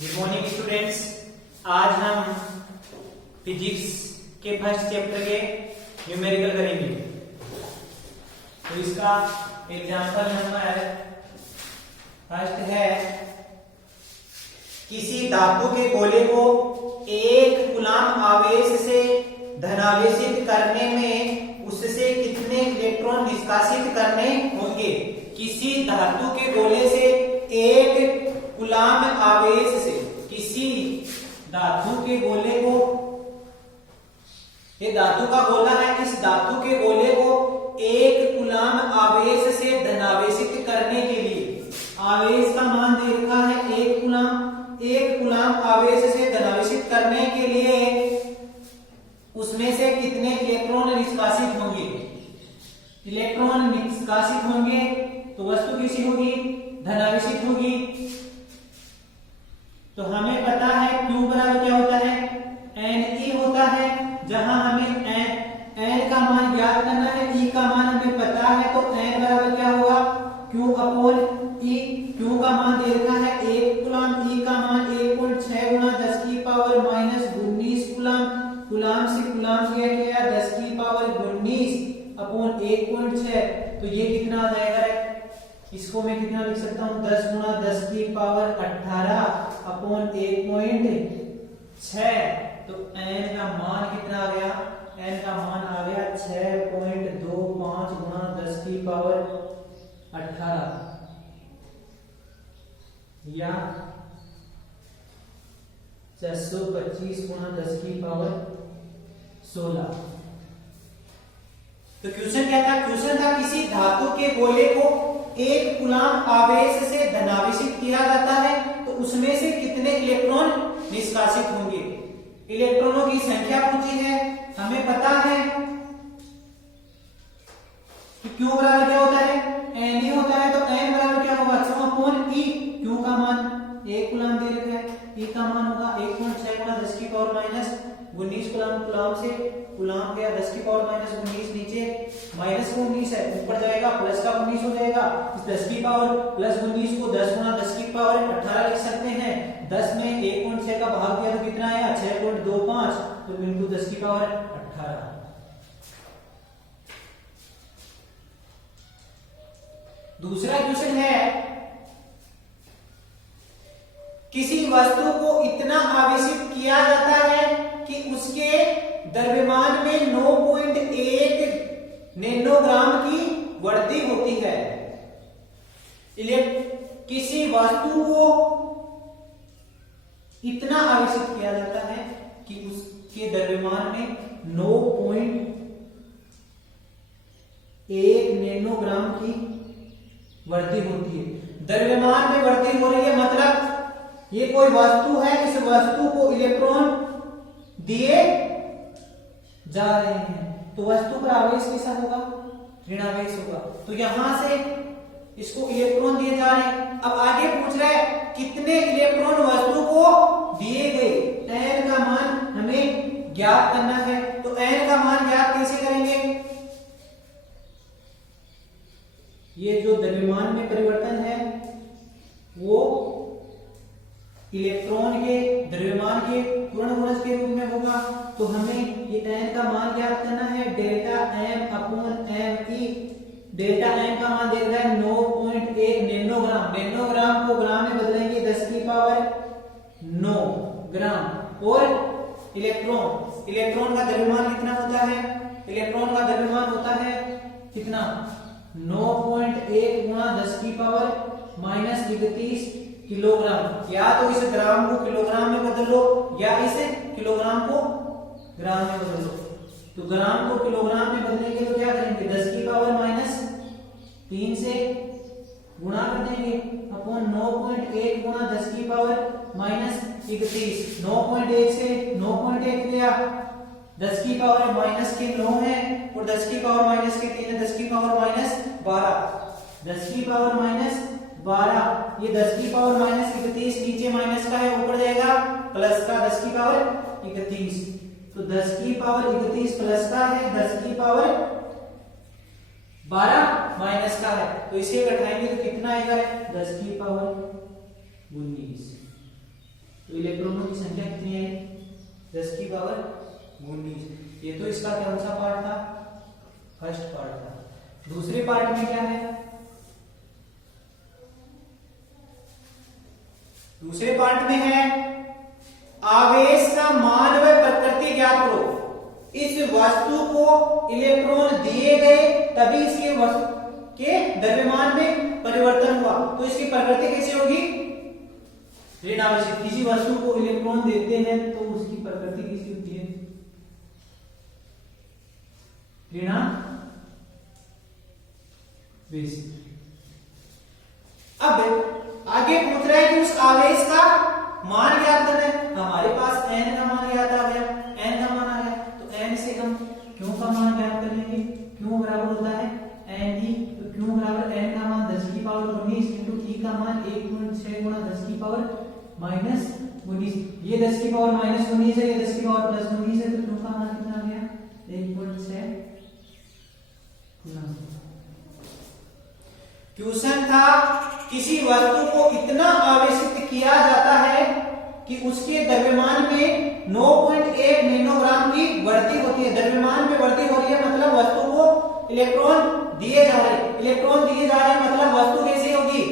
Good morning students. आज हम physics के फर्स्ट चैप्टर के न्यूमेरिकल करेंगे। तो इसका एग्जांपल नंबर फर्स्ट है, किसी धातु के गोले को एक कूलम आवेश से धनावेशित करने में उससे कितने इलेक्ट्रॉन निष्कासित करने होंगे। किसी धातु के गोले से एक कूलम आवेश से, किसी धातु के गोले को, ये धातु का गोला है, इस धातु के गोले को एक कूलम आवेश से धनावेशित करने के लिए आवेश का मान दे रखा है एक कूलम आवेश से धनावेशित करने के लिए उसमें से कितने इलेक्ट्रॉन निष्कासित होंगे। इलेक्ट्रॉन निष्कासित होंगे तो वस्तु कैसी होगी, धनावेशित होगी। तो हमें पता है Q बराबर क्या होता है, Ne होता है। जहां हमें N का मान ज्ञात करना है, E का मान हमें पता है, तो N बराबर क्या होगा, Q अपॉन E। Q का मान दे रखा है एक कूलम, E का मान 1.6 गुणा 10 की पावर माइनस 19 कूलम। कूलम से कूलम किया गया 10 की पावर 19 अपॉन 1.6, तो ये कितना आ जाएगा, इसको मैं कितना लिख सकता हूँ, 10 गुणा 10 की पावर 18 अपॉन 1.6। तो n का मान कितना आ गया, n का मान आ गया 6.25 गुणा 10 की पावर 18 या 425 गुणा 10 की पावर 16। तो क्वेश्चन क्या था, क्वेश्चन था किसी धातु के गोले को एक कूलम आवेश से धनावेशित किया जाता है तो उसमें से कितने इलेक्ट्रॉन निष्कासित होंगे। इलेक्ट्रॉनों की संख्या पूछी है, हमें पता है कि Q बराबर क्या होता है, Ne होता है। तो N बराबर क्या होगा, 6 अपॉन E। Q का मान एक कूलम दे रखा है, E का मान होगा 1.6 गुणा 10 की पावर माइनस 19 कूलम। कूलम से कूलम गया 10 की पावर माइनस 19, नीचे माइनस 19 है, ऊपर जाएगा प्लस का 19 हो जाएगा। इस 10 की पावर प्लस 19 को 10 गुणा 10 की पावर 18 लिख सकते हैं। 10 में 1.6 का भाग दिया तो कितना आया, 6.25, तो इंटू 10 की पावर 18। दूसरा क्वेश्चन है, किसी वस्तु को इतना आवेशित किया जाता है कि उसके द्रव्यमान में 9.1 नैनोग्राम की वृद्धि होती है। किसी वस्तु को इतना आवेशित किया जाता है कि उसके द्रव्यमान में 9.1 नैनोग्राम की वृद्धि होती है। द्रव्यमान में वृद्धि हो रही है, मतलब ये कोई वस्तु है, इस वस्तु को इलेक्ट्रॉन दिए जा रहे हैं, तो वस्तु पर आवेश कैसा होगा, ऋणावेश होगा। तो यहां से इसको इलेक्ट्रॉन दिए जा रहे हैं। अब आगे पूछ रहा है कितने इलेक्ट्रॉन वस्तु को दिए गए। n का मान हमें ज्ञात करना है, तो n का मान ज्ञात कैसे करेंगे, ये जो द्रव्यमान में परिवर्तन है वो इलेक्ट्रॉन के द्रव्यमान के पूर्ण गुणज के रूप में होगा। तो हमें ये n का मान ज्ञात करना है, delta m upon me। Delta m का मान दे रहा है 9.1 नैनोग्राम। नैनोग्राम को ग्राम में बदलेंगे 10 की पावर 9 ग्राम। और इलेक्ट्रॉन का द्रव्यमान कितना होता है, इलेक्ट्रॉन का द्रव्यमान होता है कितना, 9.1 गुणा 10 की पावर माइनस 31 किलोग्राम। या तो इस ग्राम को किलोग्राम में बदल लो या इस किलोग्राम को ग्राम में बदल लो। तो ग्राम को किलोग्राम में बदलने के लिए क्या करेंगे, 10 की पावर माइनस 3 से गुणा कर देंगे अपॉन 9.1 गुणा 10 की पावर माइनस 31। 9.1 से 9.1 लिया, 10 की पावर माइनस के 9 है और 10 की पावर माइनस के 3 है, 10 की पावर माइनस 12। 10 की पावर माइनस 12, ये 10 की पावर माइनस 31, नीचे माइनस का है, ऊपर जाएगा प्लस का 10 की पावर 31। तो 10 की पावर 31 प्लस का है, 10 की पावर 12 माइनस का है, तो इसे घटाएंगे तो कितना आएगा, 10 की पावर 19। तो इलेक्ट्रॉनों की संख्या कितनी आई? 10 की पावर 19। ये तो इसका कौन सा पार्ट था? फर्स्ट पार्ट था। दूसरे पार्ट में क्या है? दूसरे पार्ट में है आवेश का मान व प्रकृति ज्ञात करो। इस वस्तु को इलेक्ट्रॉन दिए गए तभी इसके वस्तु के द्रव्यमान में परिवर्तन हुआ, तो इसकी प्रकृति कैसे होगी? ऋण आवेशित। किसी वस्तु को इलेक्ट्रॉन देते हैं तो उसकी प्रकृति कैसी होती है? ऋणावेशित। अब आगे पूछ रहा है कि उस आवेश का मान ज्ञात करना है। हमारे पास n का मान ज्ञात आ गया, n का मान आ गया, तो n से हम q का मान ज्ञात कर लेंगे। q बराबर होता है ne, तो q बराबर n का मान 10 की पावर 19 इंटू e का मान 1.6 गुणा 10 की पावर माइनस 19। ये 10 की पावर माइनस 19 है, ये 10 की पावर प्लस 19 है, तो q का मान कितना आ गया? 1.6। क्वेश्चन था किसी वस्तु को इतना आवेशित किया जाता है कि उसके द्रव्यमान में 9.1 नैनोग्राम की वृद्धि होती है। द्रव्यमान में वृद्धि हो रही है मतलब वस्तु को इलेक्ट्रॉन दिए जा रहे हैं। इलेक्ट्रॉन दिए जा रहे हैं मतलब वस्तु कैसी होगी?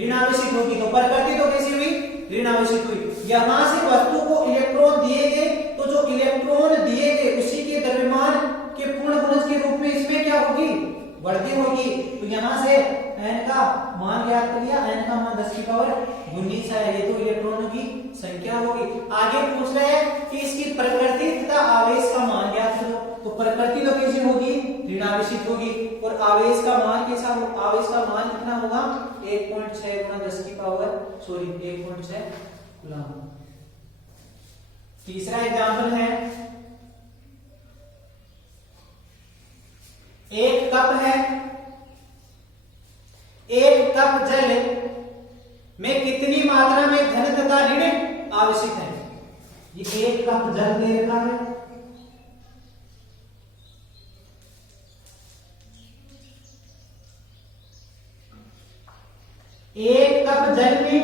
ऋण आवेशित होगी। तो प्रकृति तो कैसी हुई? ऋण आवेशित हुई। यहां से वस्तु को इलेक्ट्रॉन दिए गए तो जो इलेक्ट्रॉन दिए गए उसी के द्रव्यमान के पूर्ण गुणज के रूप में इसमें क्या होगी? वृद्धि होगी। तो यहां से n का मान ज्ञात कर लिया, n का मान 10 की पावर 19 है। ये तो इलेक्ट्रॉनों की संख्या होगी। आगे पूछ रहे हैं कि इसकी प्रकृति तथा आवेश का मान ज्ञात करो। तो प्रकृति तो कैसी होगी? ऋण आवेशित होगी। और आवेश का मान कैसा होगा? आवेश का मान कितना होगा? 1.6 गुणा 10 की पावर 1.6 कूलम। तीसरा एग्जाम्पल है, एक कप है, एक कप जल में कितनी मात्रा में धन तथा ऋण आवेशित है? ये एक कप जल दे रखा है, एक कप जल में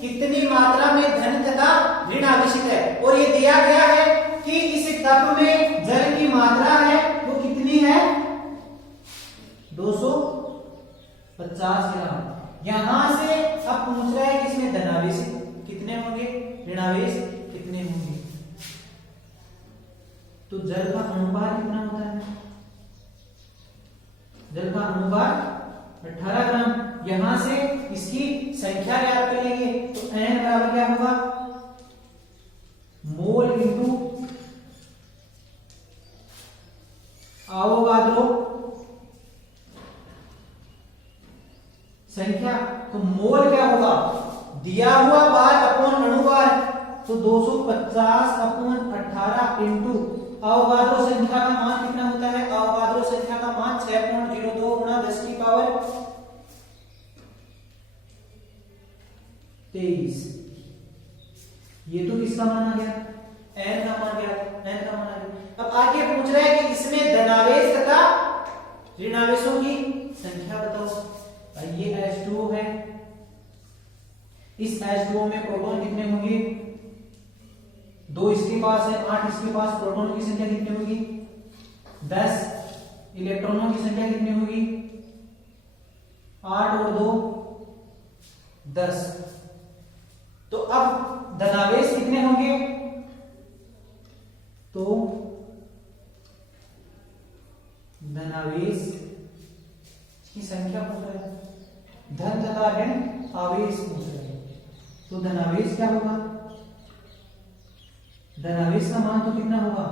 कितनी मात्रा में धन तथा ऋण आवेशित है। और ये दिया गया है कि इस कप में जल की मात्रा है वो कितनी है? 250 ग्राम। यहां से अब पूछ रहा है कि इसमें धनावेश कितने होंगे, ऋणावेश कितने होंगे। तो जल का अनुपात कितना होता है? जल का अनुपात 18 ग्राम। यहां से इसकी संख्या ज्ञात कर लेंगे। तो n बराबर क्या होगा? मोल इंटू आवोगाद्रो संख्या। तो मोल क्या होगा? दिया हुआ बार अपॉन अणुबार, तो 250 अपॉन 18 इंटू आवोगाद्रो संख्या का मान कितना होता है? आवोगाद्रो संख्या का मान 6.02 गुणा 10 की पावर 23। ये तो किसका मान आ गया? n का मान गया, n का मान आ गया। अब आगे पूछ रहा है कि इसमें धनावेश तथा ऋणावेशों की संख्या बताओ। ये H2O है, इस H2O में प्रोटॉन कितने होंगे? 2 इसके पास है, 8 इसके पास। प्रोटॉन की संख्या कितनी होगी? 10। इलेक्ट्रॉनों की संख्या कितनी होगी? 8 और 2 10। तो अब धनावेश कितने होंगे? तो धनावेश की संख्या पूछ रहा है, धन तथा ऋण आवेश पूछ रहे हैं। तो धनावेश क्या होगा? धनावेश का मान तो कितना होगा?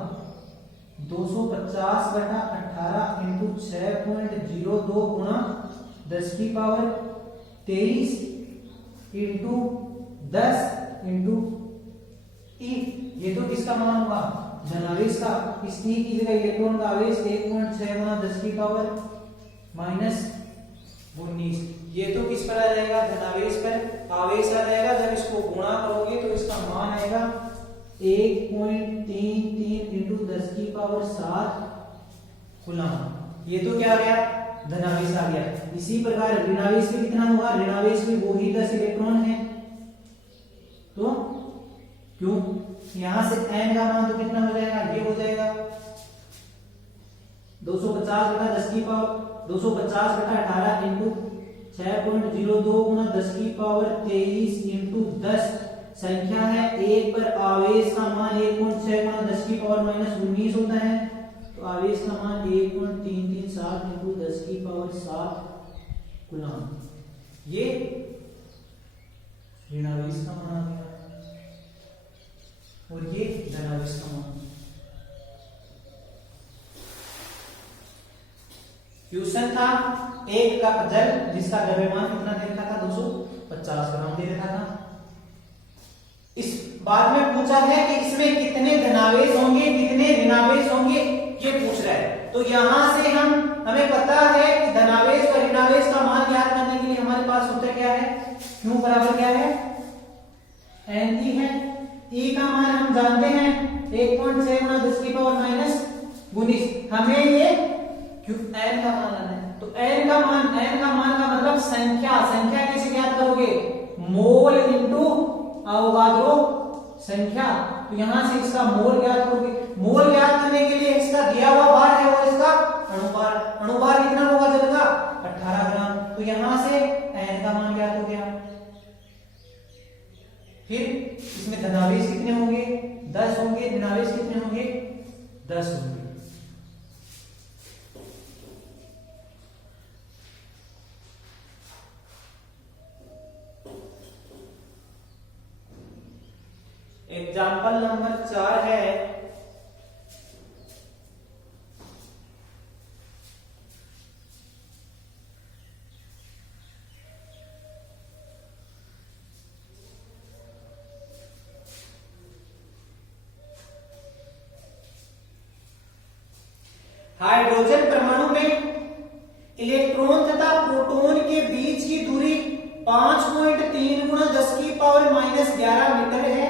250/18 इंटू 6.02 गुणा 10 की पावर 23 इंटू 10 इंटू ई। ये तो किसका मान होगा? धनावेश का। इस ई की जगह इलेक्ट्रॉन का आवेश 1.6 गुणा 10 की पावर माइनस 19। ये तो किस पर आ जाएगा? धनावेश पर आवेश आ जाएगा। जब इसको गुणा करोगे तो इसका मान आएगा 1.33 इंटू 10 की पावर 7 कूलम। ये तो क्या आ गया? धनावेश आ गया। इसी प्रकार ऋणावेश में कितना होगा? ऋणावेश में वो ही 10 इलेक्ट्रॉन है, तो क्यों, यहां से n का मान तो कितना हो जाएगा, ये हो जाएगा 250 बटा 10 की पावर 250 बटा 18 इंटू 6.02 गुना 10 की पावर 23 इंटू 10 संख्या है 1 पर आवेश का मान 1.6 गुना 10 की पावर -19 होता है, तो आवेश का मान 1.337 इंटू 10 की पावर 7 कूलम, ये ऋणावेश का मान आ गया और ये धनावेश का मान। क्वेश्चन था एक कप जल जिसका द्रव्यमान कितना दे रखा था, 250 ग्राम दे रखा था। इस बाद में पूछा है कि इसमें कितने धनावेश होंगे कितने ऋणावेश होंगे, ये पूछ रहा है। तो यहां से हमें पता है कि धनावेश और ऋणावेश का मान ज्ञात करने के लिए हमारे पास सूत्र क्या है, Q बराबर क्या है, NE है। E का मान हम जानते हैं 1.6 गुना 10 की पावर -19, हमें ये n का मान लेना है। तो n का मान का मतलब संख्या कैसे ज्ञात करोगे, मोल इंटू अवोगाद्रो संख्या, तो यहां से इसका मोल ज्ञात करोगे। मोल ज्ञात करने के लिए इसका दिया हुआ भार है और इसका अणुभार कितना होगा जल का, 18 ग्राम, तो यहां से n का मान ज्ञात हो गया। फिर इसमें धनावेश कितने होंगे, 10 होंगे, ऋणावेश कितने होंगे, 10 होंगे। एग्जाम्पल नंबर 4 है, हाइड्रोजन परमाणु में इलेक्ट्रॉन तथा प्रोटॉन के बीच की दूरी 5.3 गुना 10 की पावर -11 मीटर है।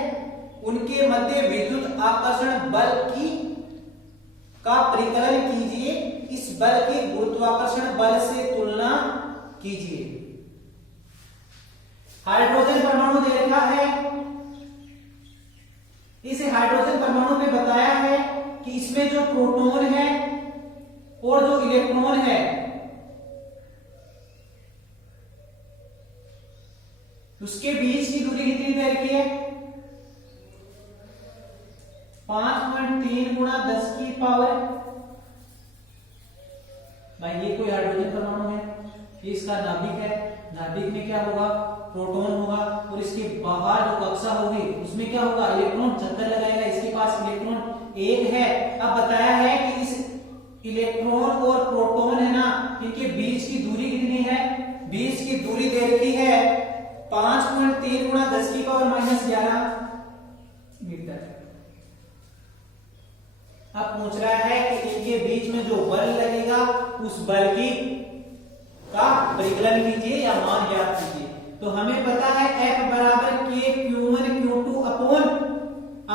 उनके मध्य विद्युत आकर्षण बल का परिकलन कीजिए, इस बल की गुरुत्वाकर्षण बल से तुलना कीजिए। हाइड्रोजन परमाणु दे रखा है, इस हाइड्रोजन परमाणु में बताया है कि इसमें जो प्रोटॉन है और जो इलेक्ट्रॉन है उसके बीच की दूरी कितनी दे रखी है, 5.3 गुना 10 की पावर, भाई ये कोई हाइड्रोजन परमाणु है, ये इसका नाभिक है, नाभिक में क्या होगा, प्रोटॉन होगा और इसके बाहर जो कक्षा होगी उसमें क्या होगा, इलेक्ट्रॉन चक्कर लगाएगा, इसके पास इलेक्ट्रॉन एक है। अब बताया है कि इस इलेक्ट्रॉन और प्रोटॉन है ना, इनके बीच की दूरी कितनी है, बीच की दूरी दे रखी है 5.3 गुना 10 की पावर -11 मीटर। अब पूछ रहा है कि इनके बीच में जो बल लगेगा उस बल की का परिकलन कीजिए या मान ज्ञात कीजिए। तो हमें पता है F बराबर K Q1 Q2 upon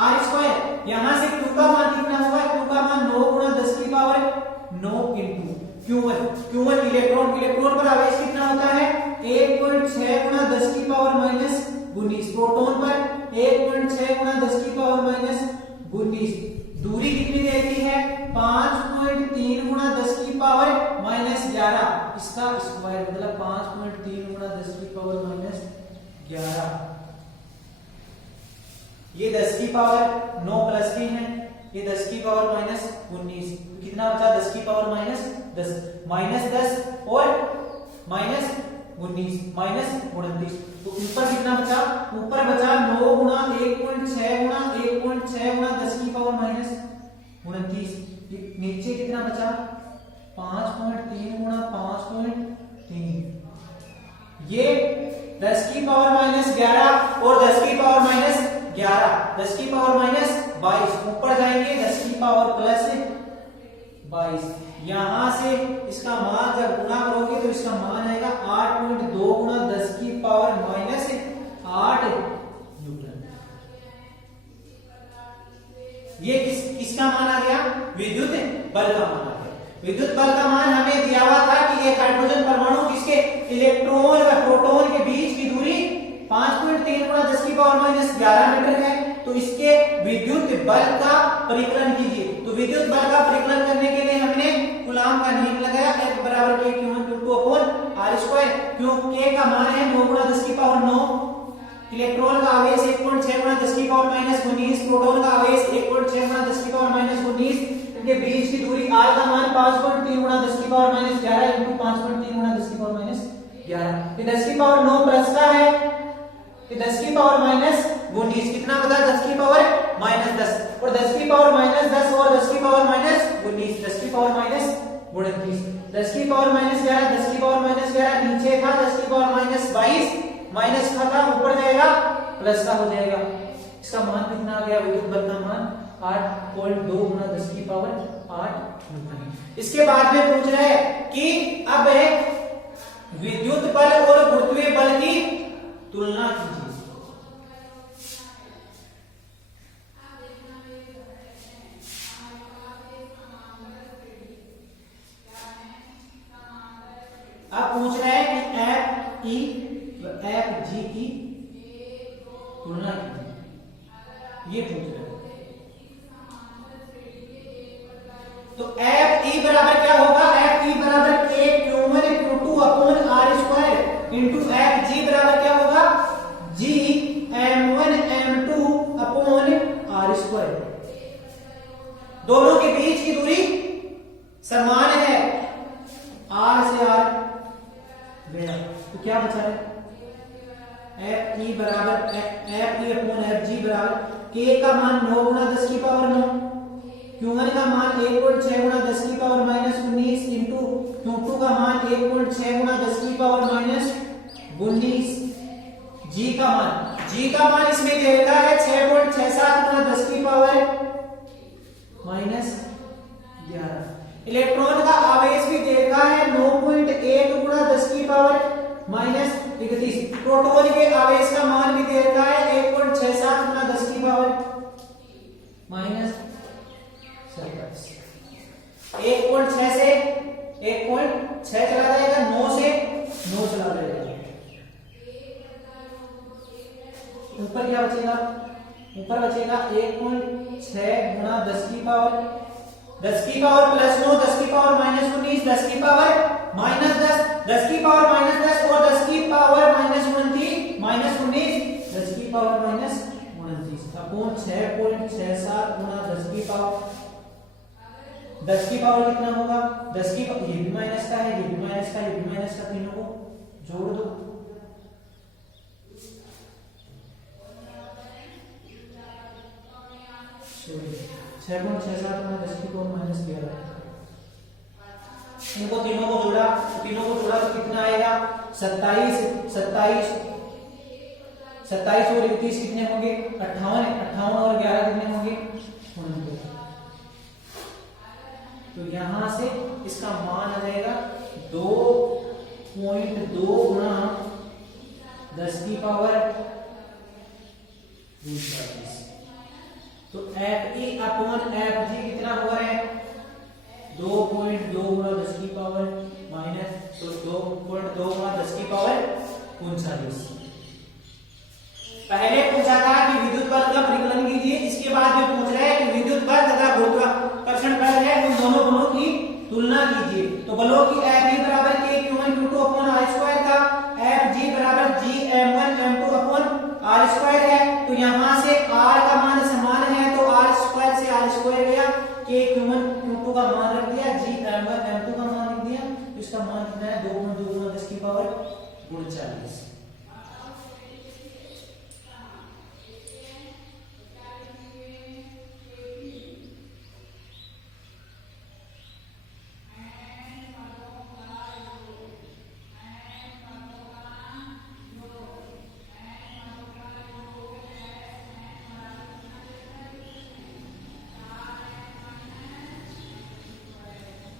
R²। यहां से Q का मान कितना होगा, Q का मान 9 गुना 10 की पावर 9 इंटू Q1 इलेक्ट्रॉन पर आवेश कितना होता है, 1.6 गुना 10 की पावर -19, प्रोटॉन पर 1.6 गुना 10 की पावर -19। दूरी कितनी रहती है, 5.3 गुना 10 की पावर -11, इसका स्क्वायर मतलब 5.3 गुना 10 की पावर -11। ये 10 की पावर 9 प्लस की है, ये 10 की पावर -19, कितना बचा, 10 की पावर -10 और -19 -29। तो ऊपर कितना बचा, ऊपर बचा 9 गुना 1.6 गुना 10 की पावर -29। नीचे कितना बचा, 5.3 गुना 5.3। ये 10 की पावर -11 और 10 की पावर -11, 10 की पावर -22, ऊपर जाएंगे 10 की पावर +22। यहां से इसका मान जब गुना करोगे तो इसका मान आएगा 8.2 गुना 10 की पावर -8 न्यूटन। ये किसका मान आ गया, विद्युत बल का मान आ गया। विद्युत बल का मान हमें दिया हुआ था कि एक हाइड्रोजन परमाणु किसके, इलेक्ट्रॉन व प्रोटॉन के बीच की दूरी 5.3 गुना 10 की पावर -11 मीटर है। तो इस विद्युत बल का परिकलन कीजिए। तो विद्युत बल का परिकलन करने के लिए हमने कूलाम का नियम लगाया, F बराबर K Q1 Q2 upon R square. क्यों? K का मान है 9 गुणा 10 की पावर 9, इलेक्ट्रॉन का आवेश 1.6 गुणा 10 की पावर -19, प्रोटॉन का आवेश 1.6 गुणा 10 की पावर -19, इनके बीच की दूरी r का मान 5.3 गुणा 10 की पावर -11 इंटू 5.3 गुणा 10 की पावर -11। ये 10 की पावर 9 प्लस का है, ये 10 की पावर -19, कितना बता 10 की पावर -10, और 10 की पावर -10 और 10 की पावर -19, 10 की पावर -29, 10 की पावर -11, 10 की पावर -11 नीचे था, 10 की पावर -22 माइनस का था ऊपर जाएगा प्लस का हो जाएगा। इसका मान कितना आ गया? विद्युत बल का मान 8.2 गुणा 10 की पावर 8 न्यूटन। इसके बाद में पूछ रहा है कि अब विद्युत बल और गुरुत्वीय बल की तुलना कीजिए। अब पूछ रहा है कि एफ ई एफ जी की तुलना कीजिए, ये पूछ रहा है। तो एफ ई बराबर क्या होगा? एफ ई बराबर K Q1 Q2 upon R square into F G बराबर क्या होगा? G M1 M2 upon R square. दोनों के बीच की दूरी समान है, R से R गया, तो क्या बचा है? एफ ई बराबर F E upon F G बराबर K का मान 9 गुणा 10 की पावर 9, Q1 का मान 1.6 गुणा 10 की पावर -19 इंटू Q2 का मान 1.6 गुणा 10 की पावर -19, G का मान इसमें दे रखा है 6.67 गुणा 10 की पावर -11। इलेक्ट्रॉन का आवेश भी दे रखा है 9.1 गुणा 10 की पावर -31। प्रोटॉन के आवेश का मान भी दे रखा है 1.67 गुणा 10 की पावर -27। 1.6 से 1.6 चला जाएगा, 9 से 9 चला जाएगा, ऊपर क्या बचेगा? ऊपर बचेगा 1.6 गुणा 10 की पावर +9, 10 की पावर -19, 10 की पावर -10, 10 की पावर -10 और 10 की पावर -19, 10 की पावर -29 अपॉन 6.67 गुणा 10 की पावर, 10 की पावर कितना होगा? 10 की ये भी माइनस का है, ये भी माइनस का, ये भी माइनस का, तीनों को जोड़ दो, सॉरी 6.67 गुणा 10 की पावर -11, इनको तीनों को जोड़ा तो कितना आएगा? 27 और 31 कितने होंगे? 58 और 11 कितने होंगे? 49। तो यहां से इसका मान आ जाएगा 2.2 गुणा 10 की पावर 20। तो F E upon F G कितना हो रहा है? 2.2 गुणा 10 की पावर माइनस, तो 2.2 गुणा 10 की पावर 39। पहले पूछा था कि विद्युत बल का परिकलन कीजिए, इसके बाद में पूछ रहा है कि विद्युत बल तथा गुरुत्वाकर्षण बल है उन दोनों बलों की तुलना कीजिए। तो बलों की एफ ई बराबर K Q1 Q2 upon R square था, एफ जी बराबर G M1 M2 upon R square है। तो यहां से R का मान समान है, तो R स्क्वायर से R स्क्वायर गया, K Q1 Q2 का मान रख दिया, G M1 M2 का मान रख दिया, तो इसका मान कितना है? 2.2 गुणा 10 की पावर 39।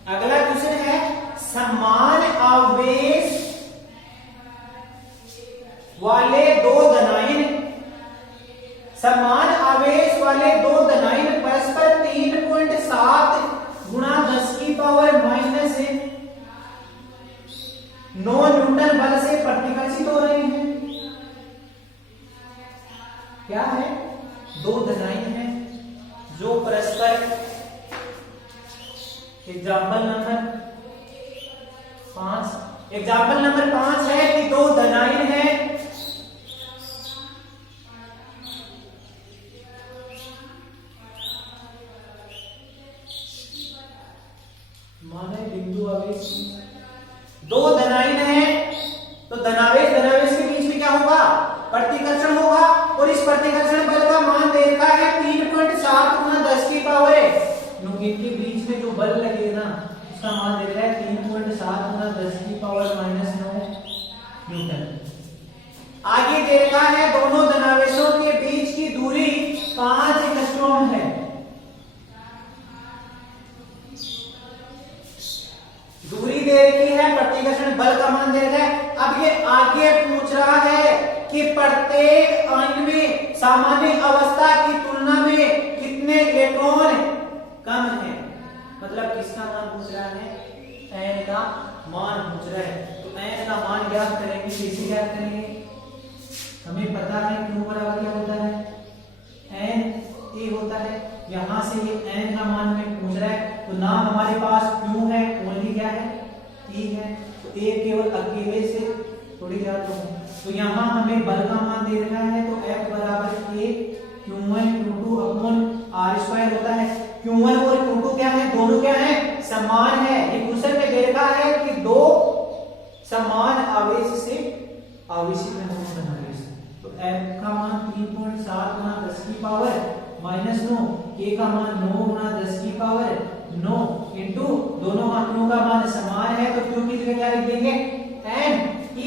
अगला क्वेश्चन है समान आवेश वाले दो धनायन परस्पर 3.7 गुणा 10 की पावर -9 न्यूटन बल से प्रतिकर्षित हो रहे हैं। क्या है? दो धनायन है जो परस्पर एग्जाम्पल नंबर 5 है कि दो धनायन है, माने बिंदु आवेश, दो धनायन है तो धनावेश धनावेश के बीच में क्या होगा, प्रतिकर्षण होगा, और इस प्रतिकर्षण बल का मान दे रखा है 3.7 गुना 10 की पावर है, इनके बीच में जो बल लगेगा ना उसका मान दे रहा है 3.7 गुना 10 की पावर -9 न्यूटन। आगे दे रखा है दोनों धनावेशों के बीच की दूरी 5 एंगस्ट्रॉम है, दूरी दे रखी है, प्रतिकर्षण बल का मान दे रखा है। अब ये आगे पूछ रहा है कि प्रत्येक अणु में सामान्य अवस्था की तुलना में कितने इलेक्ट्रॉन कम है, मतलब किसका मान पूछ रहा है, n का मान पूछ रहा है। तो n का मान ज्ञात करेंगे, कैसे ज्ञात करेंगे, हमें पता है Q बराबर क्या होता है, n a होता है, यहां से ये n का मान हमें पूछ रहा है, तो ना हमारे पास Q है, ओनली क्या है E है, तो a केवल अकेले से थोड़ी ज्ञात होगा, तो यहाँ हमें बल का मान दे रखा है, तो F बराबर a Q1 Q2 upon r² होता है। Q1 और Q2 क्या है, दोनों क्या है, समान है। ये क्वेश्चन में दे रखा है कि दो समान आवेश से आवेशित में दोनों धनावेश, तो F का मान 3.7 गुना 10 की पावर -9, K का मान 9 गुना 10 की पावर 9 इंटू दोनों आंकड़ों का मान समान है, तो Q की जगह क्या लिख देंगे, n e,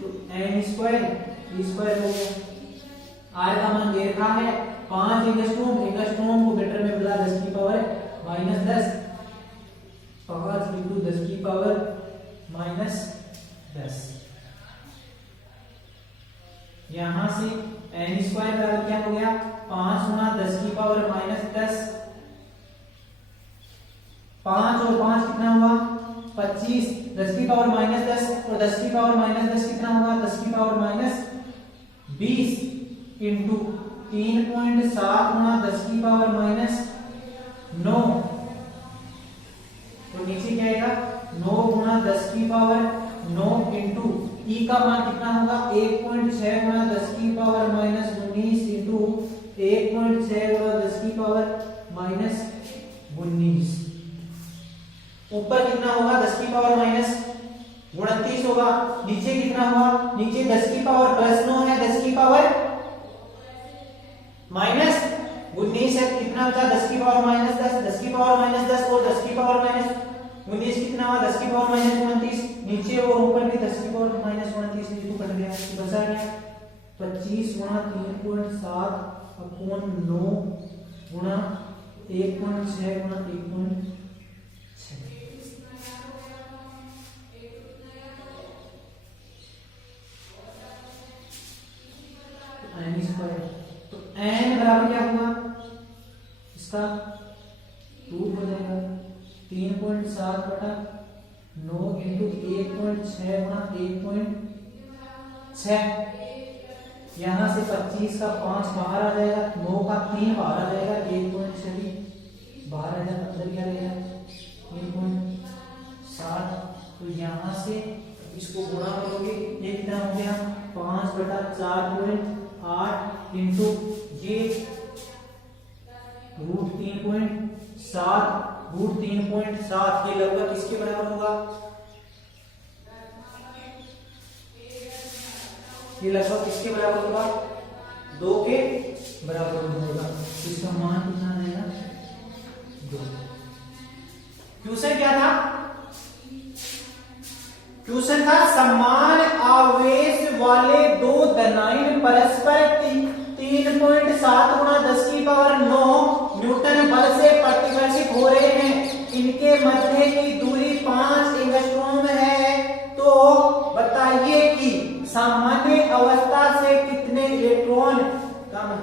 तो n² e² हो गया। R का मान दे रखा है 5 एंगस्ट्रॉम को मीटर में बदला 10 की पावर -10, 5 इंटू 10 की पावर -10, यहां से n² बराबर क्या हो गया, 5 गुना 10 की पावर -10, 5 और 5 कितना हुआ 25, 10 की पावर -10 और 10 की पावर -10 कितना होगा, 10 की पावर -20 इंटू 3.7 गुना 10 की पावर -9, तो नीचे क्या आएगा 9 गुना 10 की पावर 9 इंटू ई का मान कितना होगा 1.6 गुना 10 की पावर -19 इंटू 1.6 गुना 10 की पावर -19, ऊपर कितना होगा 10 की पावर -29 होगा, नीचे कितना हुआ, नीचे 10 की पावर +9 है, 10 की पावर -19 है, कितना बचा 10 की पावर -10, 10 की पावर -10 और 10 की पावर -19 कितना हुआ 10 की पावर -29, नीचे और ऊपर भी 10 की पावर -29 नीचे कट गया, बचा गया 25 गुना 3.7 अपॉन 9 गुना 1.6 गुना 1.6, तो n बराबर क्या हुआ, इसका रूट हो जाएगा 3.7 बटा 9 इंटू 1.6 गुना 1.6, यहां से 25 का 5 बाहर आ जाएगा, 9 का 3 बाहर आ जाएगा, 1.6 भी बाहर आ जाएगा, अंदर क्या रहेगा 3.7, तो यहां से इसको गुणा करोगे ये कितना हो गया 5 बटा 4.8 इंटू ये रूट 3.7 ये लगभग किसके बराबर होगा, ये लगभग किसके बराबर होगा 2 के बराबर होगा, इसका मान कितना आ जाएगा 2। क्वेश्चन क्या था, क्वेश्चन था समान आवेश वाले दो धनायन परस्पर 3.7 गुना 10 की पावर 9 न्यूटन बल से प्रतिकर्षित हो रहे हैं, इनके मध्य की दूरी 5 एंगस्ट्रॉम है, तो बताइए कि सामान्य अवस्था से कितने इलेक्ट्रॉन कम है।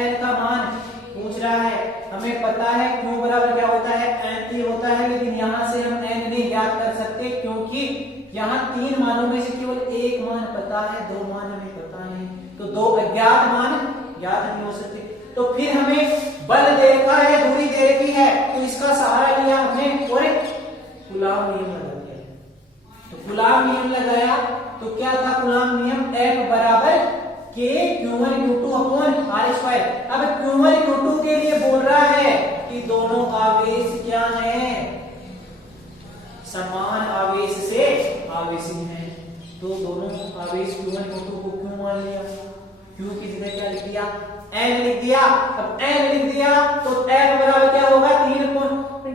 n का मान पूछ रहा है, हमें पता है Q बराबर क्या होता है n होता है, लेकिन यहां से हम n नहीं ज्ञात कर सकते क्योंकि यहाँ 3 मानों में से केवल एक मान पता है, 2 मान हमें पता नहीं, तो 2 अज्ञात मान ज्ञात नहीं हो सकते। तो फिर हमें बल दे रखा है, दूरी दे रखी है, तो इसका सहारा लिया हमने और कूलॉम नियम लगा दिया। तो कूलॉम नियम लगाया तो क्या था कूलॉम नियम, F बराबर K Q1 Q2 upon R square. अब Q1 Q2 के लिए बोल रहा है कि दोनों आवेश क्या हैं, समान आवेश से आवेशी हैं। तो दोनों आवेश Q1 Q2 को क्यों मान लिया, Q की जगह क्या लिख दिया, n लिख दिया। अब n लिख दिया तो F बराबर क्या होगा, 3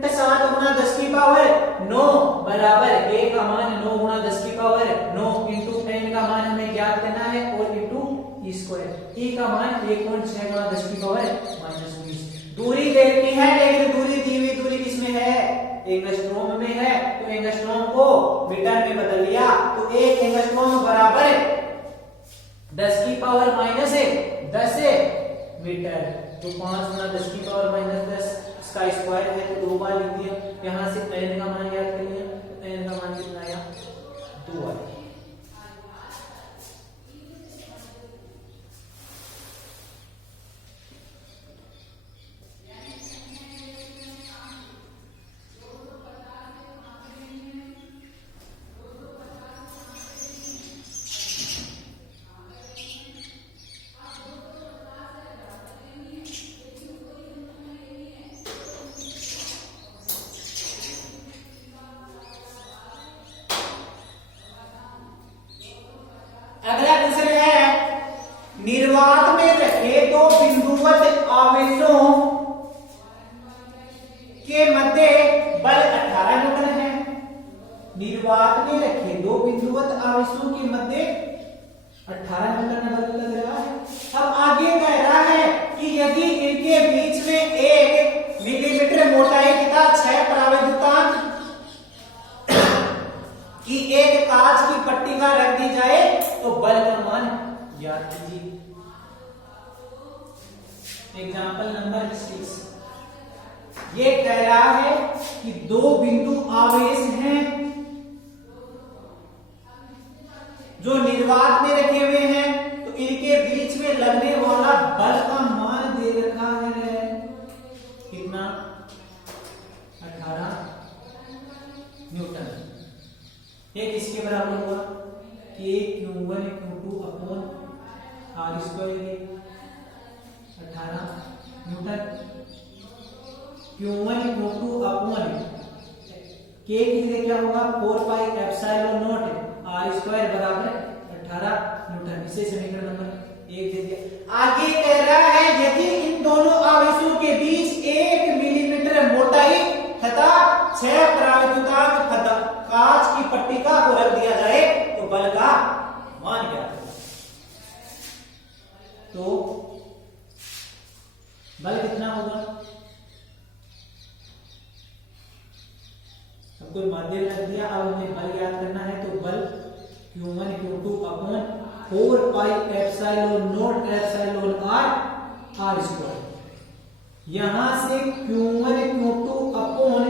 × 7 × 10 की पावर 9 बराबर A का मान 9 × 10 की पावर 9 इंटू n का मान हमें ज्ञात करना है और इंटू ई स्क्वायर। ई का मान 1.6 × 10 की पावर -20। दूरी दे रखी है लेकिन दूरी दी हुई दूरी किसमें है, एंगस्ट्रॉम में है। तो एंगस्ट्रॉम को मीटर में बदल लिया तो एक एंगस्ट्रॉम बराबर 10 की पावर -10 मीटर। तो 5 × 10 की पावर -10 इसका स्क्वायर है तो 2 बार लिख दिया। यहां से n का मान याद कर लिया तो n का मान कितना आया, 2 आया। अगला क्वेश्चन है, निर्वात में रखे दो बिंदुवत आवेशों के मध्य बल 18 न्यूटन है। निर्वात में रखे दो बिंदुवत आवेशों के मध्य 18 न्यूटन बल लग रहा है। अब आगे कह रहा है कि यदि इनके बीच में 1 मिलीमीटर मोटाई तथा 6 प्रावैधुतांक कि एक कांच की पट्टिका रख दी जाए तो बल का मान ज्ञात कीजिए। एग्जाम्पल नंबर 6 ये कह रहा है कि दो बिंदु आवेश हैं जो निर्वात में रखे हुए हैं, तो इनके बीच में लगने वाला बल का मान दे रखा है कितना, 18 न्यूटन। ये किसके बराबर होगा, K Q1 Q2 upon R square 18 Newton. Q1 Q2 upon K की जगह क्या होगा, 4 pi epsilon not R square बराबर 18 न्यूटन। इसे समीकरण नंबर 1 दे दिया। आगे कह रहा है यदि इन दोनों आवेशों के बीच 1 मिलीमीटर मोटाई तथा 6 प्रावैधुतांक कांच की पट्टिका को रख दिया जाए तो बल का मान क्या है। तो बल कितना होगा, सबको माध्यम रख दिया। अब हमें बल याद करना है तो बल Q1 Q2 upon 4 pi epsilon not epsilon R square. यहां से Q1 Q2 upon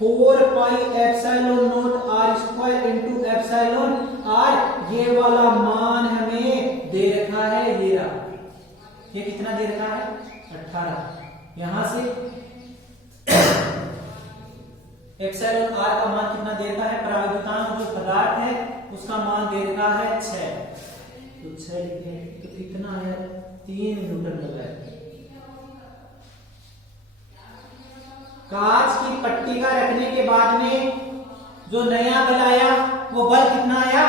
4 pi epsilon not R square into epsilon R, ये वाला मान हमें दे रखा है, ये रहा। ये कितना दे रखा है, 18। यहां से एप्सिलॉन R का मान कितना दे रखा है, प्रावैधुतांक जो पदार्थ है उसका मान दे रखा है 6, तो 6 लिखे तो कितना है, 3 न्यूटन लगा है। कांच की पट्टिका रखने के बाद में जो नया बल आया वो बल कितना आया,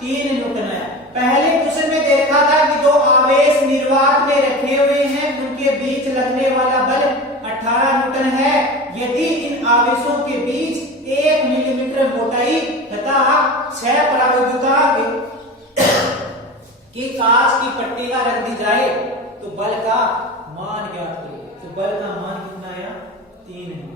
3 न्यूटन आया। पहले क्वेश्चन में देखा था कि दो आवेश निर्वात में रखे हुए हैं, उनके बीच लगने वाला बल 18 न्यूटन है। यदि इन आवेशों के बीच 1 मिलीमीटर मोटाई तथा 6 प्रावैधुतांक की कांच की पट्टिका रख दी जाए तो बल का मान ज्ञात करो। तो बल का मान कितना आया, 3 है।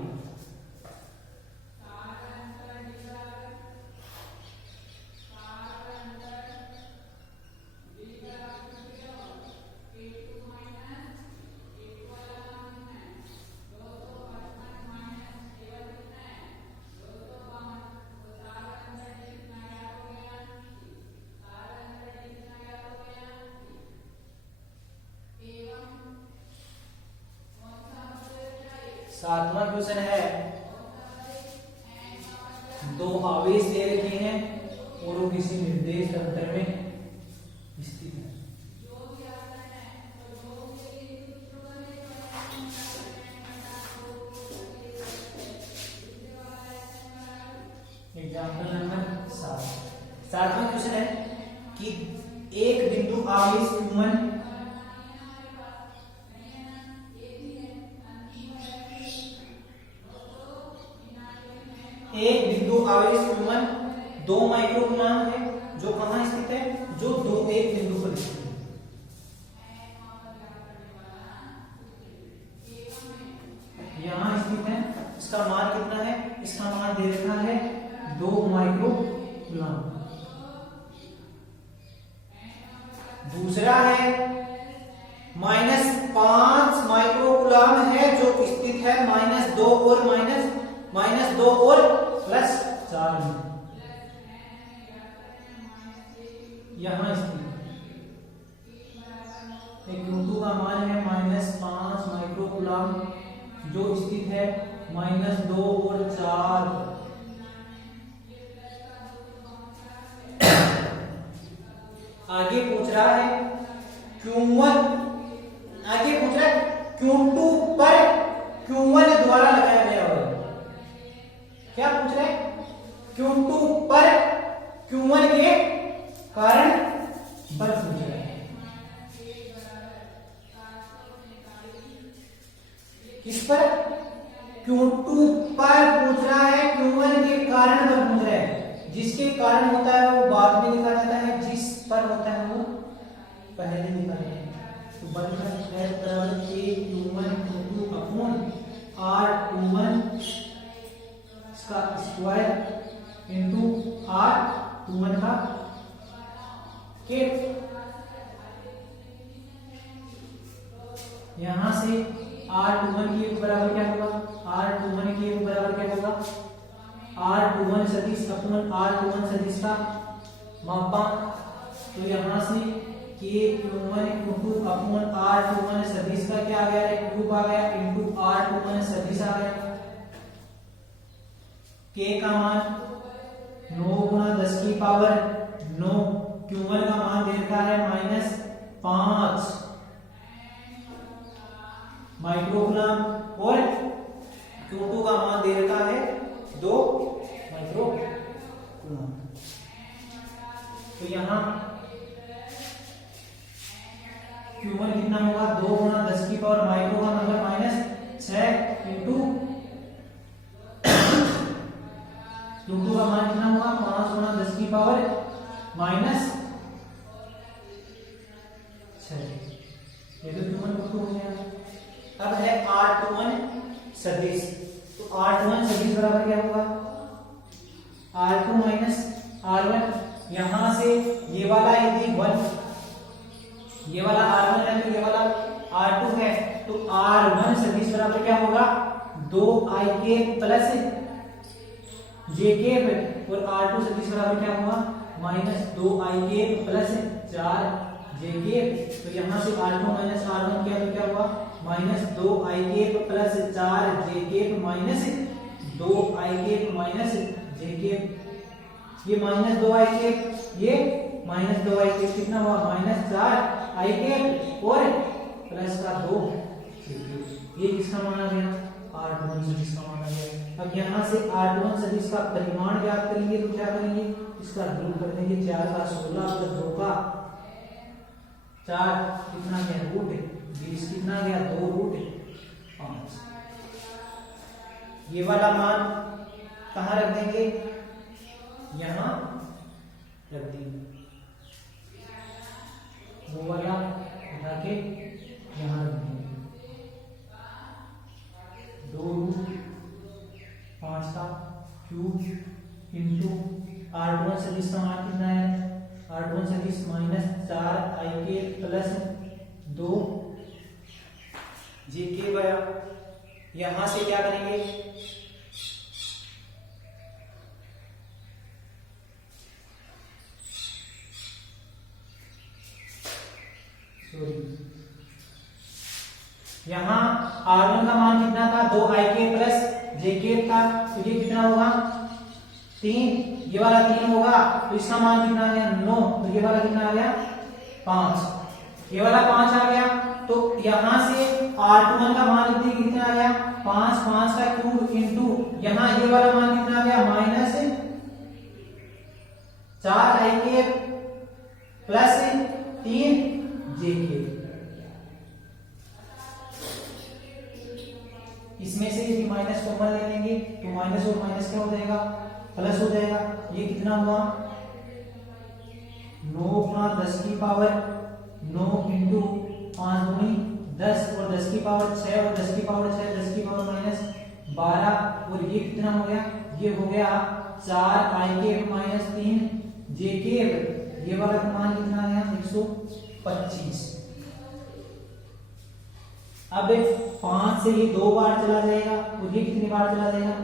7वां क्वेश्चन है, दो आवेश दे रखे हैं और वो किसी निर्देश अंतर में स्थित है। Example number 7। 7वां क्वेश्चन है कि एक बिंदु आवेश Q1 आवेश Q1 2 माइक्रोकूलम है, जो कहां स्थित है, जो एक बिंदु पर स्थित है। यहां स्थित है। इसका मान कितना है, इसका मान दे रखा है 2 माइक्रोकूलम। दूसरा है -5 माइक्रोकूलम है, जो स्थित है -2 और -2 और +4 में, यहां स्थित। Q2 का मान है -5 माइक्रोकूलम, जो स्थित है -2 और 4। आगे पूछ रहा है Q1, आगे पूछ रहा है Q2 पर Q1 द्वारा लगाया गया बल। क्या पूछ रहे हैं, Q2 पर Q1 के कारण बल पूछ रहे हैं। किस पर, Q2 पर पूछ रहा है, Q1 के कारण बल पूछ रहा है। जिसके कारण होता है वो बाद में लिखा जाता है, जिस पर होता है वो पहले लिखा जाता है। तो बल का है बराबर Q1 Q2 अपॉन R21 का स्क्वायर इंटू R21 का केप। यहां से R21 के बराबर क्या होगा, R21 के बराबर क्या होगा, R21 सदिश अपॉन R21 सदिश का मापांक। तो यहां से Q1 Q2 अपॉन R21 सदिश का क्या आ गया है, क्यूब आ गया, इंटू R21 सदिश आ गया। K का मान 9 गुणा 10 की पावर 9, Q1 का मान दे रखा है -5 माइक्रोकूलम और Q2 का मान दे रखा है 2 माइक्रोकूलम। तो यहां Q1 कितना होगा, 2 गुणा 10 की पावर माइक्रो का मतलब -6 इंटू Q2 का मान कितना होगा, 5 गुणा 10 की पावर -6। ये तो Q1 Q2 हो गया। अब है R21 सदिश। तो R21 सदिश बराबर क्या होगा, R2 माइनस R1। यहां से ये वाला यदि 1, ये वाला R1 है तो ये वाला R2 है, तो R1 सदिश बराबर क्या होगा, 2i प्लस j और R2 सदिश बराबर क्या होगा, -2i प्लस 4j। तो यहां से R2 माइनस R1 किया तो क्या हुआ, -2i plus 4j minus 2i minus j। ये -2i, ये -2i कितना हुआ, -4i और प्लस का 2। ये किसका माना गया, R21 सदिश का माना गया। अब यहाँ से R21 सदिश का परिमाण ज्ञात करेंगे तो क्या करेंगे, इसका ध्रुव कर देंगे। 4 का 16 प्लस 2 का 4 कितना गया, √20 कितना गया, 2√5। ये वाला मान कहाँ रख देंगे, यहाँ रख देंगे। वो वाला उठा के यहाँ रख देंगे। 2√5 का क्यूब इंटू R21 सदिश का मान कितना है, R21 सदिश -4i प्लस 2j बया। यहां से क्या करेंगे, यहाँ R1 का मान कितना था, 2ik प्लस jk था, तो ये कितना होगा 3, ये वाला 3 होगा, तो इसका मान कितना आ गया 9, तो ये वाला कितना आ गया 5, ये वाला 5 आ गया। तो यहां से R21 का मान कितना आ गया 5, 5 का क्यूब इंटू यहाँ ये वाला मान कितना आ गया माइनस 4ik प्लस 3jk। इसमें से यदि माइनस कॉमन ले लेंगे तो माइनस और माइनस क्या हो जाएगा, प्लस हो जाएगा। ये कितना हुआ 9 गुना 10 की पावर 9 इंटू 5 गुनी 10 और 10 की पावर 6 और 10 की पावर 6, 10 की पावर माइनस 12 और ये कितना हो गया, ये हो गया 4ik माइनस 3jk। ये वाला मान कितना आ गया 125। अब 5 से ये 2 बार चला जाएगा और ये कितनी बार चला जाएगा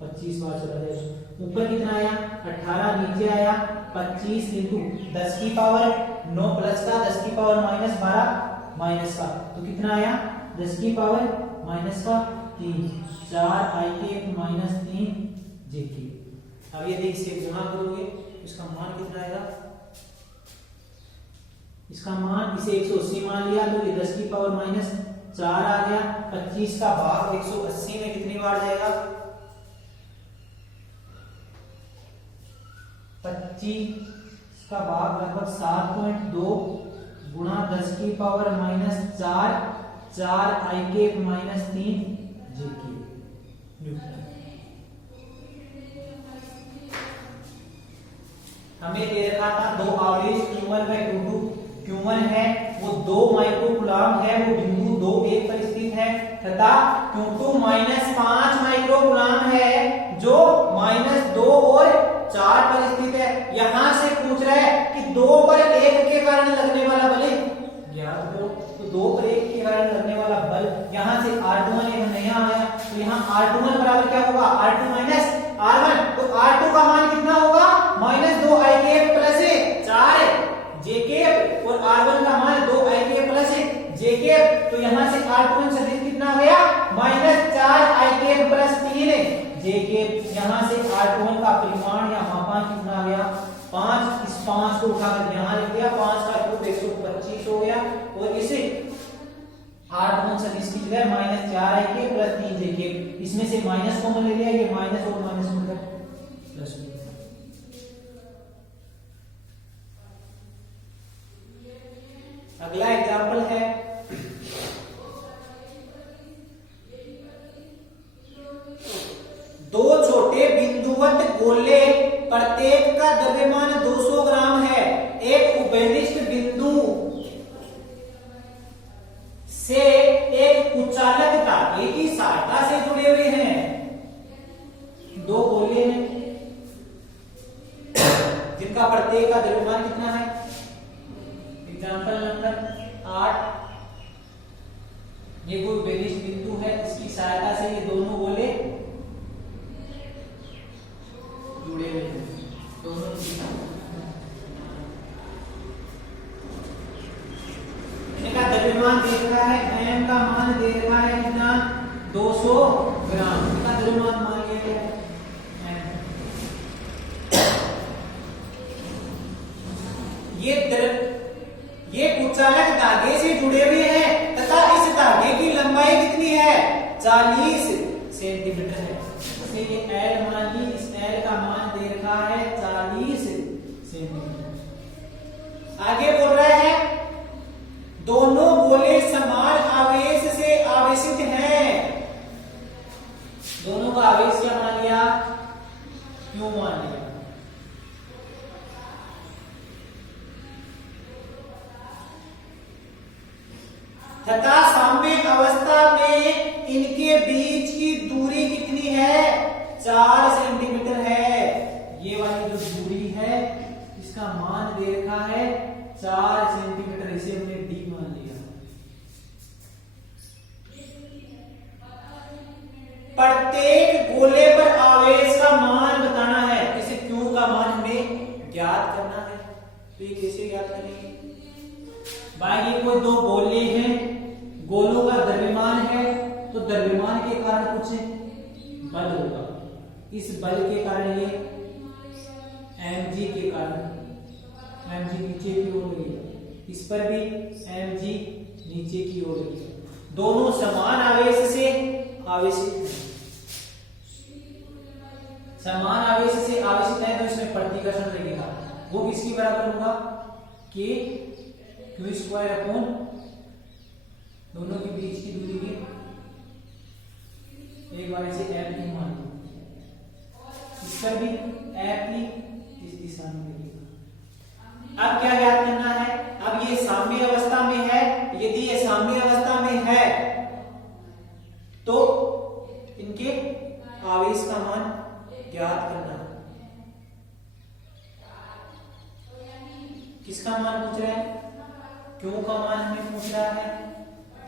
25 बार चला जाएगा। ऊपर कितना आया 18, नीचे आया 25 इंटू 10 की पावर 9 प्लस का 10 की पावर माइनस 12 माइनस का, तो कितना आया 10 की पावर माइनस का 3, 4ik माइनस 3jk। अब यदि इसे गुणा करोगे इसका मान कितना आएगा, इसका मान इसे 180 मान लिया तो ये 10 की पावर माइनस 4 आ गया। 25 का भाग 180 में कितनी बार जाएगा, 25 का भाग लगभग 7.2 गुणा 10 की power minus 4, 4ik minus 3jk। हमें दे रखा था 2 आवेश Q1 व Q2। Q1 है वो 2 माइक्रोकूलम है, वो बिंदु 2, 1 पर स्थित है, तथा Q2 माइनस 5 माइक्रोकूलम है जो माइनस 2 और 4 पर स्थित है। यहां से पूछ रहा है कि 2 पर 1 के कारण लगने वाला बल ज्ञात करो, तो 2 पर 1 के कारण लगने वाला बल यहां से R21 एक नया आया, तो यहाँ R21 बराबर क्या होगा R2 माइनस R1, तो R2 का मान कितना होगा माइनस 2ik प्लस 4jk और R1 का मान 2ik प्लस jk। तो यहां से R21 सदिश कितना आ गया माइनस 4ik प्लस 3jk। यहां से R21 का परिमाण या मापांक कितना आ गया 5। इस 5 को उठाकर यहां लिख दिया, 5 का क्यूब 125 हो गया और इसे R21 सदिश की जगह माइनस 4ik प्लस 3jk, इसमें से माइनस कॉमन ले लिया, ये माइनस और माइनस मिलकर प्लस हो गया। अगला एग्जाम्पल है दो छोटे बिंदुवत गोले प्रत्येक का द्रव्यमान 200 ग्राम है। एक उभयनिष्ठ बिंदु से एक कुचालक धागे की सहायता से जुड़े हुए हैं। 2 गोले हैं जिनका प्रत्येक का द्रव्यमान कितना है, एग्जाम्पल नंबर 8। ये कोई उभयनिष्ठ बिंदु है, इसकी सहायता से ये दोनों गोले जुड़े हुए हैं। दोनों इनका द्रव्यमान दे रखा है, m का मान दे रखा है कितना 200 ग्राम, इसका द्रव्यमान मान लिया गया है। ये कुचालक धागे से जुड़े हुए हैं तथा इस धागे की लंबाई कितनी है 40 सेंटीमीटर है। इसे ये L मान ली, इस L का मान दे रखा है 40 सेंटीमीटर। आगे बोल रहा है दोनों गोले समान आवेश से आवेशित हैं। दोनों का आवेश क्या मान लिया, क्यों मान लिया। तथा साम्य अवस्था में इनके बीच की दूरी कितनी है 4 सेंटीमीटर है। ये वाली जो दूरी है इसका मान दे रखा है 4 सेंटीमीटर, इसे हमने d मान लिया। प्रत्येक गोले पर आवेश का मान बताना है, इसे क्यों का मान हमें ज्ञात करना है। तो ये कैसे ज्ञात करेंगे भाई, ये कोई 2 गोले हैं, गोलों का द्रव्यमान है तो द्रव्यमान के कारण कुछ बल होगा, इस बल के कारण ये mg के कारण mg नीचे की ओर गई, इस पर भी mg नीचे की ओर गई। दोनों समान आवेश से आवेशित हैं, समान आवेश से आवेशित है तो इसमें प्रतिकर्षण लगेगा, वो किसकी बराबर होगा k q² अपॉन दोनों के बीच की दूरी की एक बार इसे f ही मान लो, इस पर भी f ही इस दिशा में लगेगा। अब क्या ज्ञात करना है, अब ये साम्य अवस्था में है, यदि ये साम्य अवस्था में है तो इनके आवेश का मान ज्ञात करना है। किसका मान पूछ रहा है, क्यों का मान हमें पूछ रहा है,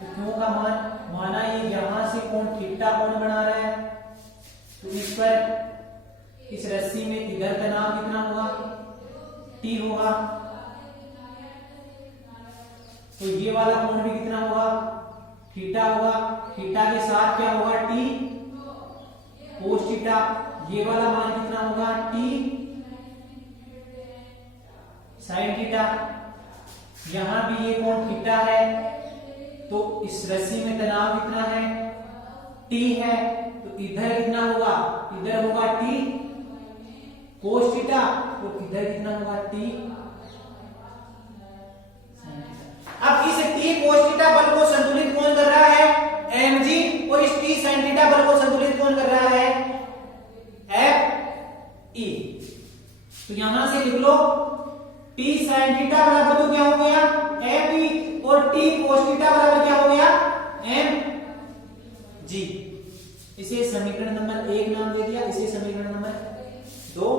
तो क्यों का मान माना ये यहां से कोण थीटा कोण बना रहा है, तो इस पर इस रस्सी में इधर तनाव कितना होगा, T होगा, तो ये वाला कोण भी कितना होगा, थीटा होगा, थीटा के साथ क्या होगा T कोस थीटा, ये वाला मान कितना होगा T साइन थीटा, यहां भी ये कोण थीटा है तो इस रस्सी में तनाव कितना है T है, तो इधर कितना होगा, इधर होगा T कोस थीटा, तो इधर कितना होगा T साइन थीटा। अब इस T कोस थीटा बल को संतुलित कौन कर रहा है, mg, और इस T साइन थीटा बल को संतुलित कौन कर रहा है, Fe। तो यहां से लिख लो T साइन थीटा बराबर तो क्या हो गया Fe, और T कोस थीटा बराबर क्या हो गया mg। इसे समीकरण नंबर 1 नाम दे दिया, इसे समीकरण नंबर 2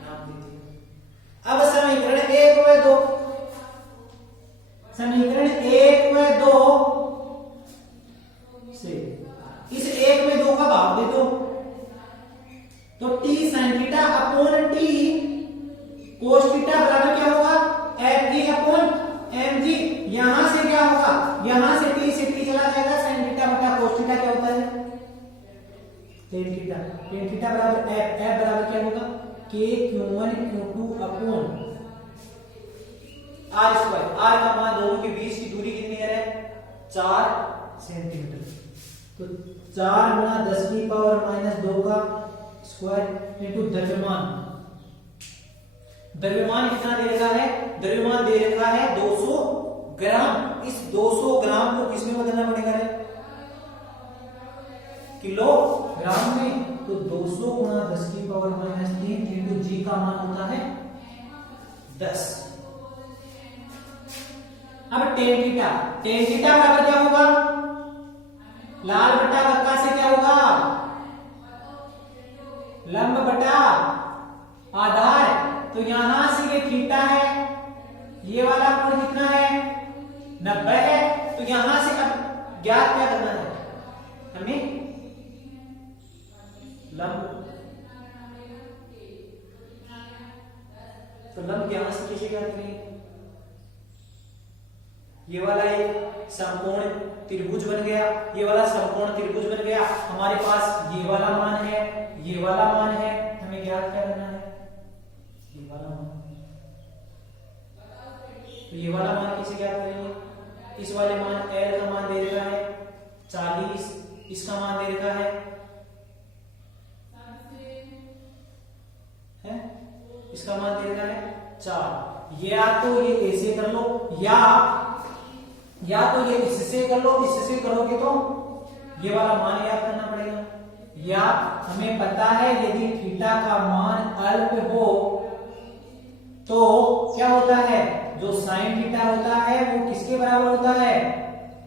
नाम दे दिया। अब समीकरण 1 व 2, समीकरण 1 व 2 से इस 1 में 2 का भाग दे दो, तो T sin theta upon T cos theta बराबर क्या होगा Fe अपॉन mg। यहां से क्या होगा, यहां से T से T चला जाएगा, sin थीटा बटा कोस थीटा क्या होता है tan थीटा, tan थीटा बराबर F बराबर क्या होगा k q1 q2 upon r square, r का मान दोनों के बीच की दूरी कितनी है 4 सेंटीमीटर, तो 4 गुणा 10 की पावर -2 का स्क्वायर इनटू द्रव्यमान, द्रव्यमान कितना दे रखा है, द्रव्यमान दे रखा है 200 ग्राम, इस 200 ग्राम को किसमें बदलना पड़ेगा रे, किलोग्राम में, तो 200 गुणा 10 की पावर -3 इनटू g का मान होता है 10। अब tan थीटा बराबर क्या होगा, लाल बटा वक्का से क्या होगा लंब बटा आधार, तो यहां से ये थीटा है, ये वाला कोण कितना है 90 है, तो यहां से अब ज्ञात क्या करना है हमें लंब, तो लंब यहां से कैसे ज्ञात करेंगे, ये वाला एक समकोण त्रिभुज बन गया, ये वाला समकोण त्रिभुज बन गया, हमारे पास ये वाला मान है, ये वाला मान है, हमें ज्ञात क्या करना है ये वाला मान, तो ये वाला मान कैसे ज्ञात करेंगे, इस वाले मान L का मान दे रखा है 40, इसका मान दे रखा है इसका मान दे रखा है 4, या तो ये ऐसे कर लो या तो ये इससे कर लो, इससे करोगे तो ये वाला मान याद करना पड़ेगा, या हमें पता है यदि थीटा का मान अल्प हो तो क्या होता है, जो साइन थीटा होता है वो किसके बराबर होता है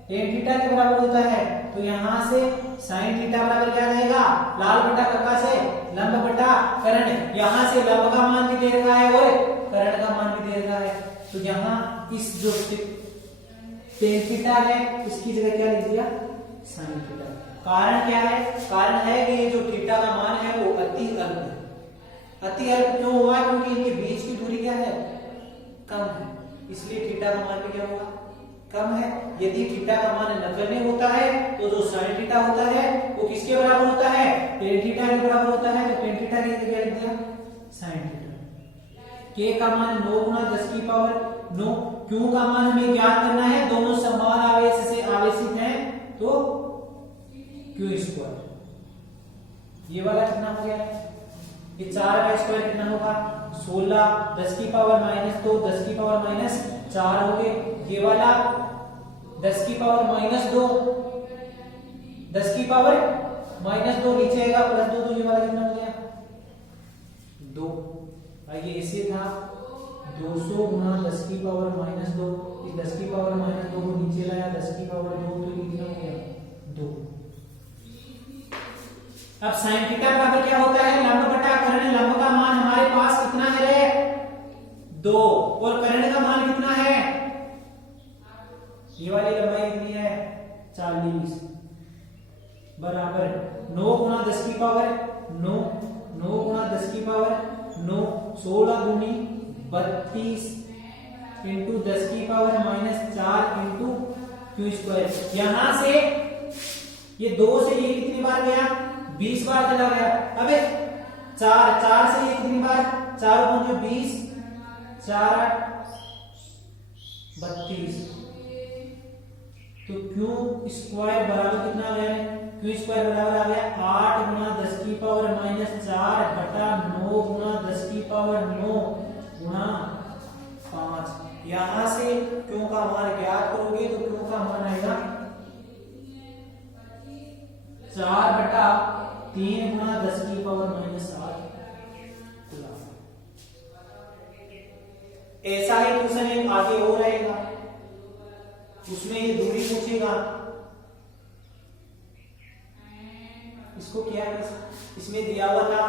tan थीटा के बराबर होता है, तो यहां से साइन थीटा बराबर क्या रहेगा लाल बटा कक्का से लंब बटा कर्ण, यहां से लंब का मान भी दे रखा है और कर्ण का मान भी दे रखा है, तो यहां इस जो tan थीटा है इसकी जगह क्या लिख दिया साइन थीटा। कारण क्या है, कारण है कि ये जो थीटा का मान है वो अति अल्प है। अति अल्प क्यों हुआ, क्योंकि इनके बीच की दूरी क्या है कम है, इसलिए थीटा का मान भी क्या होगा कम है। यदि थीटा का मान नगण्य होता है तो जो साइन थीटा होता है वो किसके बराबर होता है, टेन थीटा के बराबर होता है। तो टेन थीटा की जगह लिख दिया साइन थीटा। के का मान 9 गुना 10 की पावर 9। क्यू का मान हमें ज्ञात करना है, दोनों समान आवेश से आवेशित हैं तो क्यू स्क्वायर। ये वाला कितना हो गया, ये 4 का स्क्वायर कितना होगा 16, 10 की पावर -2, 10 की पावर -4 हो गए। ये वाला 10 की पावर -2, 10 की पावर -2 नीचे आएगा +2, तो ये वाला कितना हो गया 2। आइए इसे था 200 गुना 10 की पावर -2, इस 10 की पावर -2 को नीचे लाया 10 की पावर 2, तो ये कितना हो गया 2। अब साइन थीटा बराबर क्या होता है, लंब बटा कर्ण। लंब का मान हमारे पास कितना है 2, और कर्ण का मान कितना है, ये वाली लंबाई कितनी है 40, बराबर 9 गुना 10 की पावर 9, 9 गुना 10 की पावर 9, 16 दूनी 32 इंटू 10 की पावर -4 इंटू क्यू स्क्वायर। यहां से ये 2 से ये कितनी बार गया 20 बार चला गया। अबे 4 से ये कितनी बार 4 गुना 20, 4 8 32, तो क्यू स्क्वायर बराबर कितना आ गया, क्यू स्क्वायर बराबर आ गया 8 गुना 10 की पावर -4 बटा 9 गुना 10 की पावर 9 गुना 5। यहां से क्यू का मान ज्ञात करोगे तो क्यू का मान आएगा 4 बटा 3 गुना 10 की पावर -8 कूलम। ऐसा ही क्वेश्चन एक आगे और रहेगा, उसमें ये दूरी पूछेगा। इसको क्या है, इसमें दिया हुआ था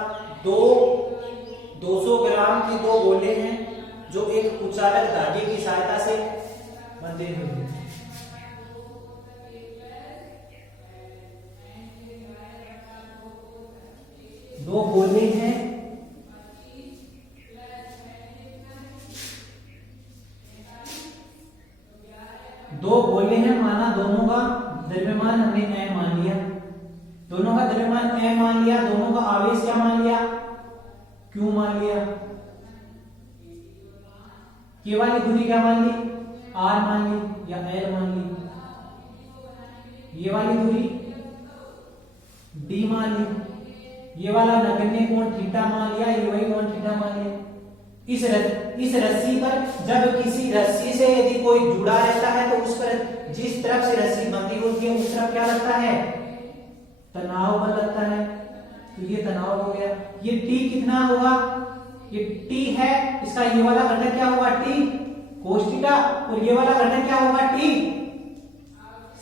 200 ग्राम के 2 गोले हैं जो एक कुचालक धागे की सहायता से बंधे हुए हैं। दो गोले हैं, माना दोनों का द्रव्यमान हमने m मान लिया, दोनों का द्रव्यमान m मान लिया, दोनों का आवेश क्या मान लिया q मान लिया। ये वाली दूरी क्या मान ली r मान ली या l मान ली, ये वाली दूरी d मान ली, ये वाला नगण्य कोण थीटा मान लिया, ये वही कोण थीटा मान लिया। इस रस्सी पर जब किसी रस्सी से यदि कोई जुड़ा रहता है तो उस पर जिस तरफ से रस्सी बंधी होती है उस तरफ क्या लगता है तनाव बल लगता है, तो ये तनाव हो गया। ये T कितना होगा, ये T है, इसका ये वाला घटक क्या होगा T cos थीटा, और ये वाला घटक क्या होगा T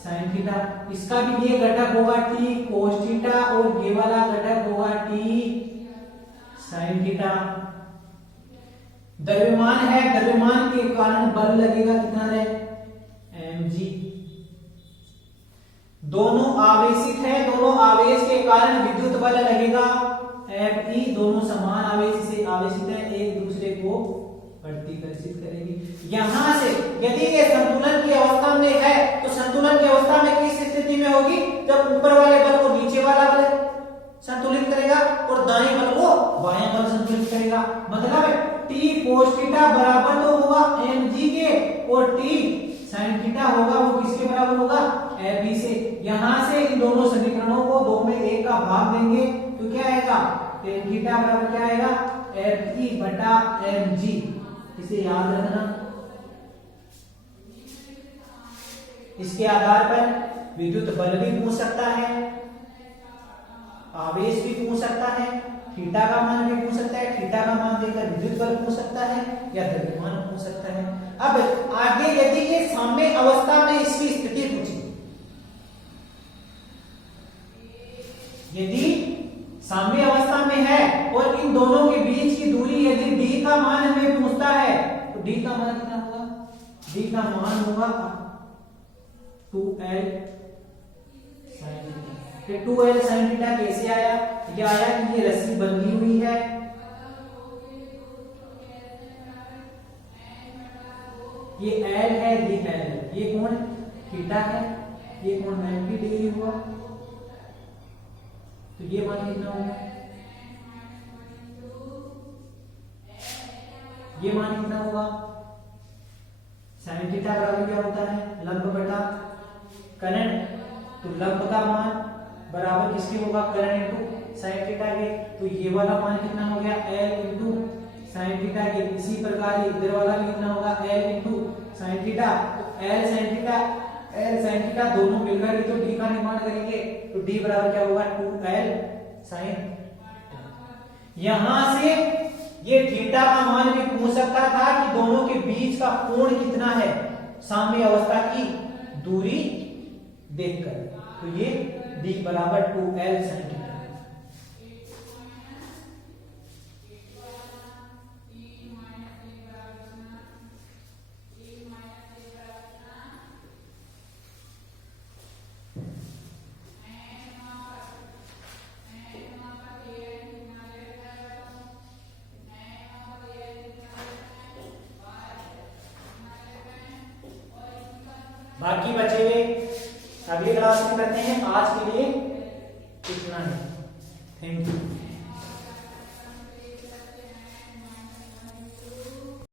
sin थीटा। इसका भी ये घटक होगा T cos थीटा और ये वाला घटक होगा T sin थीटा। द्रव्यमान है, द्रव्यमान के कारण बल लगेगा कितना है mg। दोनों आवेशित है, दोनों आवेश के कारण विद्युत बल लगेगा Fe। दोनों समान आवेश से आवेशित है, एक दूसरे को प्रतिकर्षित करेगी। यहां से यदि ये संतुलन की अवस्था में है तो संतुलन की अवस्था में किस स्थिति में होगी, जब ऊपर वाले बल को नीचे वाला बल संतुलित करेगा और दाएं बल को बाएं बल संतुलित करेगा। मतलब T cos थीटा बराबर तो होगा mg के, और T sin थीटा होगा वो किसके बराबर होगा Fe से। यहां से इन दोनों समीकरणों को 2 में 1 का भाग देंगे तो क्या आएगा tan थीटा बराबर क्या आएगा Fe बटा mg। इसे याद रखना। इसके आधार पर विद्युत बल भी पूछ सकता है, आवेश भी पूछ सकता है, थीटा का मान भी पूछ सकता है, थीटा का मान देकर विद्युत बल पूछ सकता है या द्रव्यमान पूछ सकता है। अब आगे यदि ये साम्य अवस्था में इसकी स्थिति पूछी, यदि साम्य अवस्था में है और इन दोनों के बीच की दूरी यदि d का मान हमें पूछता है तो d का मान कितना होगा, d का मान होगा 2l sin थीटा। ये 2l sin थीटा कैसे आया, ये आया कि ये रस्सी बंधी हुई है, ये L है, ये L, ये कोण थीटा है, ये कोण 90 डिग्री हुआ, तो ये मान कितना होगा, ये मान कितना होगा, sin थीटा बराबर क्या होता है, लंब बटा करण, तो लंब का मान बराबर किसके होगा, करण इंटू sin थीटा के, तो ये वाला मान कितना हो गया L इंटू sin थीटा के, इसी प्रकार इधर वाला भी कितना होगा L इंटू sin थीटा, तो L sin थीटा दोनों मिलकर ही तो D का निर्माण करेंगे, तो D बराबर क्या होगा 2L sin। यहां से ये थीटा का मान भी पूछ सकता था कि दोनों के बीच का कोण कितना है साम्य अवस्था की दूरी देखकर, तो ये D बराबर 2L sin थीटा। बाकी बचे हुए अगली क्लास में करते हैं, आज के लिए इतना ही, थैंक यू।